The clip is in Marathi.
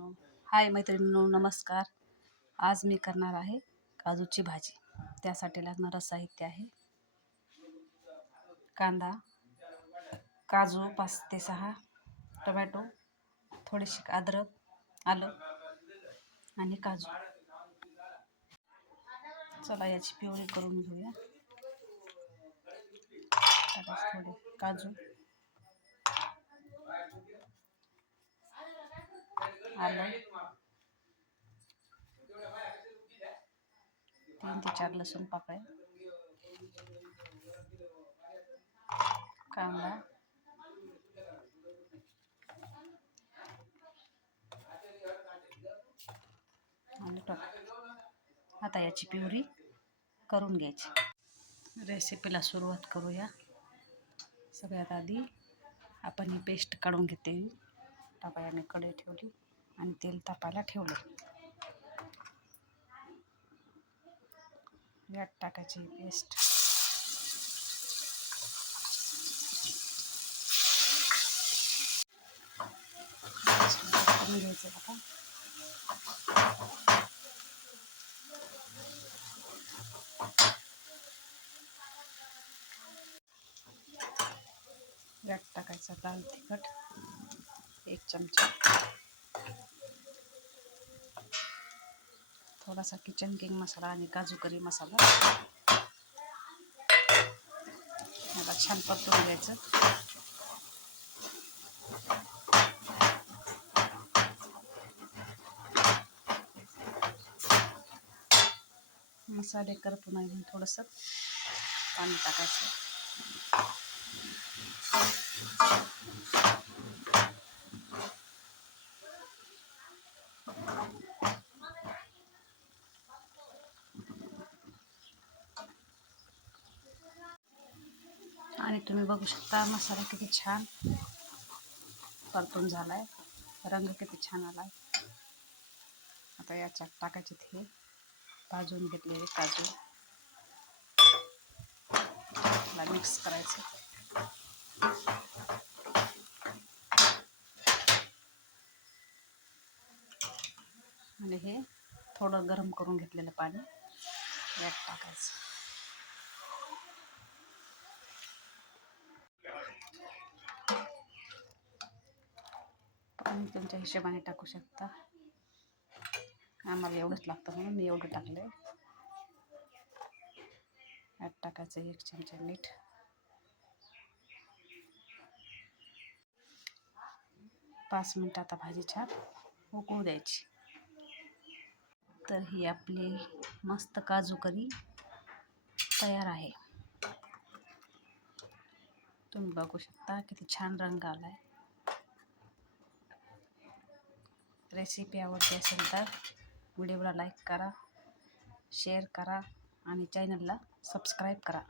मैत्रिणींनो, हाय मैत्रिणींनो, नमस्कार. आज मी करणार आहे काजूची भाजी. त्यासाठी लागणारं साहित्य आहे कांदा, काजू 5 ते 6, टोमॅटो, थोडीशी अद्रक, आलं आणि काजू. चला याची प्युरी करून घेऊया. थोडे काजू, आलं, 3 ते 4 लसूण पाकळ्या, कांदा, आणि टोमॅटो. आता याची प्युरी करून घ्यायची. रेसिपीला सुरुवात करूया. सगळ्यात आधी आपण ही पेस्ट काढून घेते. तापायाने कढई ठेवली आणि तेल तापायला ठेवले. यात टाकायची पेस्ट. घ्यायचं आता. यात टाकायचा लाल तिखट 1 चमचा, थोडासा किचन किंग मसाला आणि काजू करी मसाला. याला छान परतून घ्यायचं. मसाले करपू नये म्हणून थोडंसं पाणी टाकायचं. आणि तुम्ही बघू शकता मसाला किती छान परतून झालाय, रंग किती छान आलाय. आता याच्यात टाकायचे हे भाजून घेतलेले काजू. मिक्स करायचं. आणि हे थोडं गरम करून घेतलेलं पाणी यात टाकायचं. पाणी तुमच्या हिशोबाने टाकू शकता. आम्हाला एवढंच लागतं म्हणून मी एवढं टाकलंय. यात टाकायचं 1 चमचा मीठ. पाच मिनिटं आता भाजी छान उकळू द्यायची. तर ही आपली मस्त काजू करी तयार आहे. तुम्ही बघू शकता किती छान रंग आलाय. रेसिपी आवडली असेल तर व्हिडिओला लाईक करा, शेअर करा आणि चॅनलला सबस्क्राईब करा.